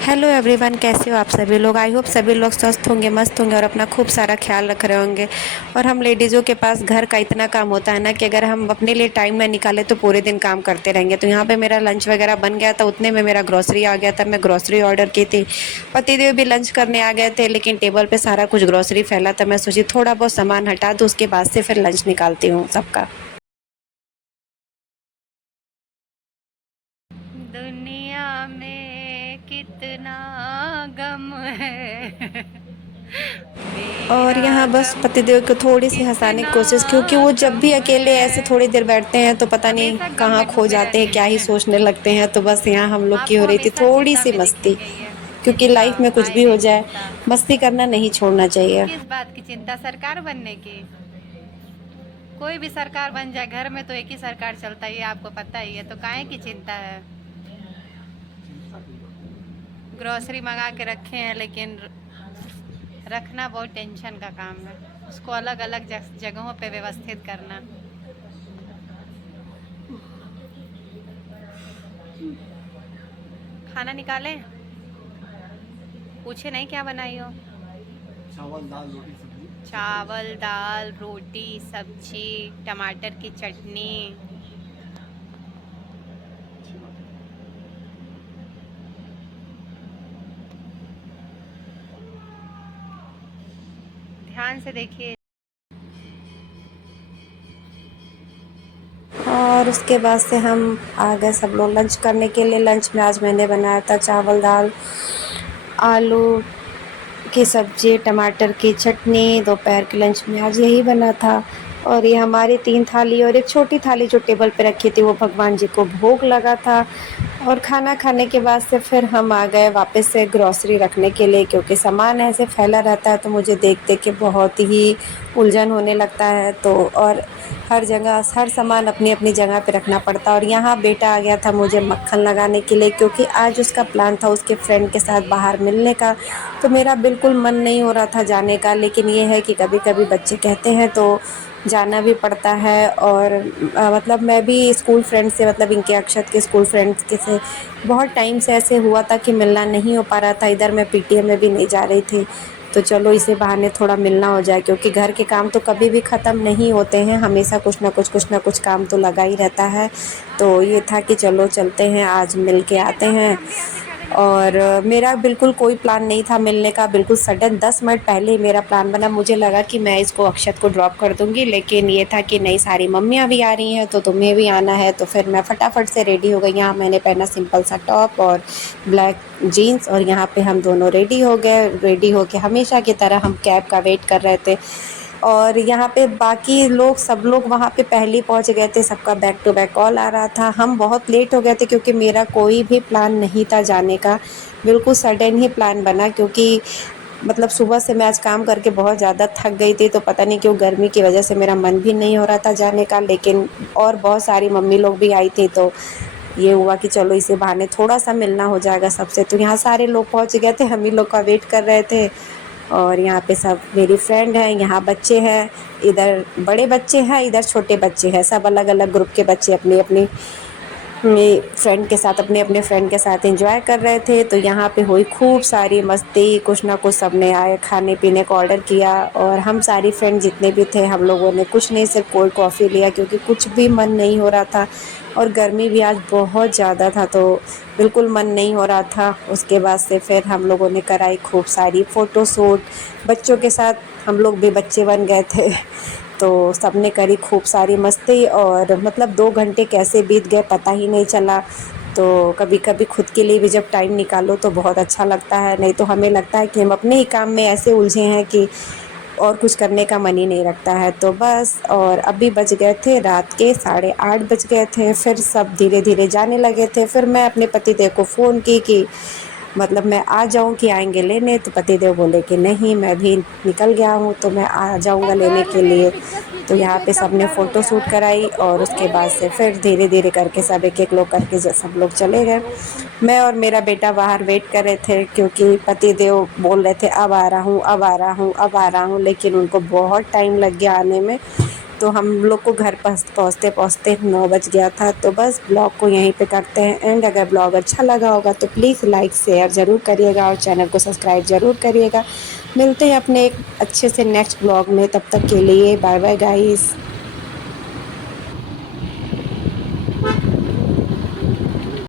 Hello everyone, कैसे हो आप सभी लोग। आई होप सभी लोग स्वस्थ होंगे, मस्त होंगे और अपना खूब सारा ख्याल रख रहे होंगे। और हम लेडीज़ों के पास घर का इतना काम होता है ना कि अगर हम अपने लिए टाइम ना निकाले तो पूरे दिन काम करते रहेंगे। तो यहाँ पे मेरा लंच वगैरह बन गया था, उतने में मेरा ग्रोसरी आ गया था। मैं ग्रोसरी ऑर्डर की थी, पतिदेव भी लंच करने आ गए थे, लेकिन टेबल पे सारा कुछ ग्रोसरी फैला था। मैं सोची थोड़ा बहुत सामान हटा दूँ, उसके बाद से फिर लंच निकालती हूँ सबका। दुनिया में कितना गम है। और मेरा यहाँ बस गम पतिदेव को थोड़ी सी हंसाने की कितना कोशिश, क्योंकि वो जब कम भी अकेले ऐसे है। थोड़ी देर बैठते हैं तो पता नहीं हमेशा गम कहाँ में खो डूबे जाते हैं, रहते क्या ही हैं। सोचने लगते हैं। तो बस यहाँ हम लोग की आपको हो रही थी हमेशा थोड़ी चिंता सी में मस्ती, दिखेंगे ये। क्योंकि चिंता, लाइफ में कुछ हाय भी हो रे जाए, चिंता। मस्ती करना नहीं छोड़ना चाहिए। किस बात की चिंता? सरकार बनने की। कोई भी सरकार बन जाए, घर में तो एक ही सरकार चलता है, ये आपको पता ही है, तो काहे की चिंता है। ग्रोसरी मंगा के रखे हैं, लेकिन रखना बहुत टेंशन का काम है। उसको अलग अलग जगहों पे व्यवस्थित करना। खाना निकालें? पूछे नहीं क्या बनाई हो। चावल दाल रोटी सब्जी। चावल दाल रोटी सब्जी, टमाटर की चटनी। अच्छी बात है। ध्यान से देखिए। और उसके बाद से हम आ गए सब लोग लंच करने के लिए। लंच में आज मैंने बनाया था चावल दाल, आलू की सब्जी, टमाटर की चटनी। दोपहर के लंच में आज यही बना था। और ये हमारी 3 थाली और एक छोटी थाली जो टेबल पे रखी थी, वो भगवान जी को भोग लगा था। और खाना खाने के बाद से फिर हम आ गए वापस से ग्रोसरी रखने के लिए, क्योंकि सामान ऐसे फैला रहता है तो मुझे देख देख के बहुत ही उलझन होने लगता है। तो और हर जगह हर सामान अपनी अपनी जगह पे रखना पड़ता है। और यहाँ बेटा आ गया था मुझे मक्खन लगाने के लिए, क्योंकि आज उसका प्लान था उसके फ्रेंड के साथ बाहर मिलने का। तो मेरा बिल्कुल मन नहीं हो रहा था जाने का, लेकिन ये है कि कभी कभी बच्चे कहते हैं तो जाना भी पड़ता है। और मतलब मैं भी स्कूल फ्रेंड से, मतलब इनके अक्षत के स्कूल फ्रेंड्स के से बहुत टाइम से ऐसे हुआ था कि मिलना नहीं हो पा रहा था। इधर मैं पीटीएम में भी नहीं जा रही थी, तो चलो इसी बहाने थोड़ा मिलना हो जाए, क्योंकि घर के काम तो कभी भी ख़त्म नहीं होते हैं, हमेशा कुछ ना कुछ काम तो लगा ही रहता है। तो ये था कि चलो चलते हैं, आज मिल के आते हैं। और मेरा बिल्कुल कोई प्लान नहीं था मिलने का, बिल्कुल सडन 10 मिनट पहले ही मेरा प्लान बना। मुझे लगा कि मैं इसको अक्षत को ड्रॉप कर दूंगी, लेकिन ये था कि नहीं, सारी मम्मियाँ भी आ रही हैं तो तुम्हें भी आना है। तो फिर मैं फटाफट से रेडी हो गई। यहाँ मैंने पहना सिंपल सा टॉप और ब्लैक जीन्स, और यहाँ पे हम दोनों रेडी हो गए। रेडी होके हमेशा की तरह हम कैब का वेट कर रहे थे। और यहाँ पे बाकी लोग, सब लोग वहाँ पे पहले ही पहुँच गए थे, सबका बैक टू बैक कॉल आ रहा था। हम बहुत लेट हो गए थे, क्योंकि मेरा कोई भी प्लान नहीं था जाने का, बिल्कुल सडन ही प्लान बना। क्योंकि मतलब सुबह से मैं आज काम करके बहुत ज़्यादा थक गई थी, तो पता नहीं क्यों गर्मी की वजह से मेरा मन भी नहीं हो रहा था जाने का। लेकिन और बहुत सारी मम्मी लोग भी आई थी, तो ये हुआ कि चलो इसी बहाने थोड़ा सा मिलना हो जाएगा सबसे। तो यहाँ सारे लोग पहुँच गए थे, हम ही लोग का वेट कर रहे थे। और यहाँ पे सब मेरी फ्रेंड हैं, यहाँ बच्चे हैं, इधर बड़े बच्चे हैं, इधर छोटे बच्चे हैं। सब अलग अलग ग्रुप के बच्चे अपनी अपनी मेरी फ्रेंड के साथ, अपने अपने फ्रेंड के साथ एंजॉय कर रहे थे। तो यहाँ पे हुई खूब सारी मस्ती, कुछ ना कुछ सबने आए खाने पीने का ऑर्डर किया। और हम सारी फ्रेंड जितने भी थे, हम लोगों ने कुछ नहीं, सिर्फ कोल्ड कॉफ़ी लिया, क्योंकि कुछ भी मन नहीं हो रहा था। और गर्मी भी आज बहुत ज़्यादा था, तो बिल्कुल मन नहीं हो रहा था। उसके बाद से फिर हम लोगों ने कराई खूब सारी फ़ोटो शूट बच्चों के साथ। हम लोग भी बच्चे बन गए थे। तो सबने करी खूब सारी मस्ती, और मतलब 2 घंटे कैसे बीत गए पता ही नहीं चला। तो कभी कभी खुद के लिए भी जब टाइम निकालो तो बहुत अच्छा लगता है, नहीं तो हमें लगता है कि हम अपने ही काम में ऐसे उलझे हैं कि और कुछ करने का मन ही नहीं रखता है। तो बस, और अभी बज गए थे रात के 8:30 बज गए थे। फिर सब धीरे धीरे जाने लगे थे। फिर मैं अपने पतिदेव को फ़ोन की कि मतलब मैं आ जाऊँ कि आएंगे लेने। तो पतिदेव बोले कि नहीं, मैं भी निकल गया हूँ, तो मैं आ जाऊँगा लेने के लिए। तो यहाँ पे सबने फ़ोटो शूट कराई, और उसके बाद से फिर धीरे धीरे करके सब एक एक लोग करके सब लोग चले गए। मैं और मेरा बेटा बाहर वेट कर रहे थे, क्योंकि पतिदेव बोल रहे थे अब आ रहा हूँ, अब आ रहा हूँ, अब आ रहा हूँ, लेकिन उनको बहुत टाइम लग गया आने में। तो हम लोग को घर पहुँचते पहुँचते 9 बज गया था। तो बस ब्लॉग को यहीं पे करते हैं एंड। अगर ब्लॉग अच्छा लगा होगा तो प्लीज़ लाइक शेयर ज़रूर करिएगा और चैनल को सब्सक्राइब ज़रूर करिएगा। मिलते हैं अपने एक अच्छे से नेक्स्ट ब्लॉग में, तब तक के लिए बाय बाय गाइस।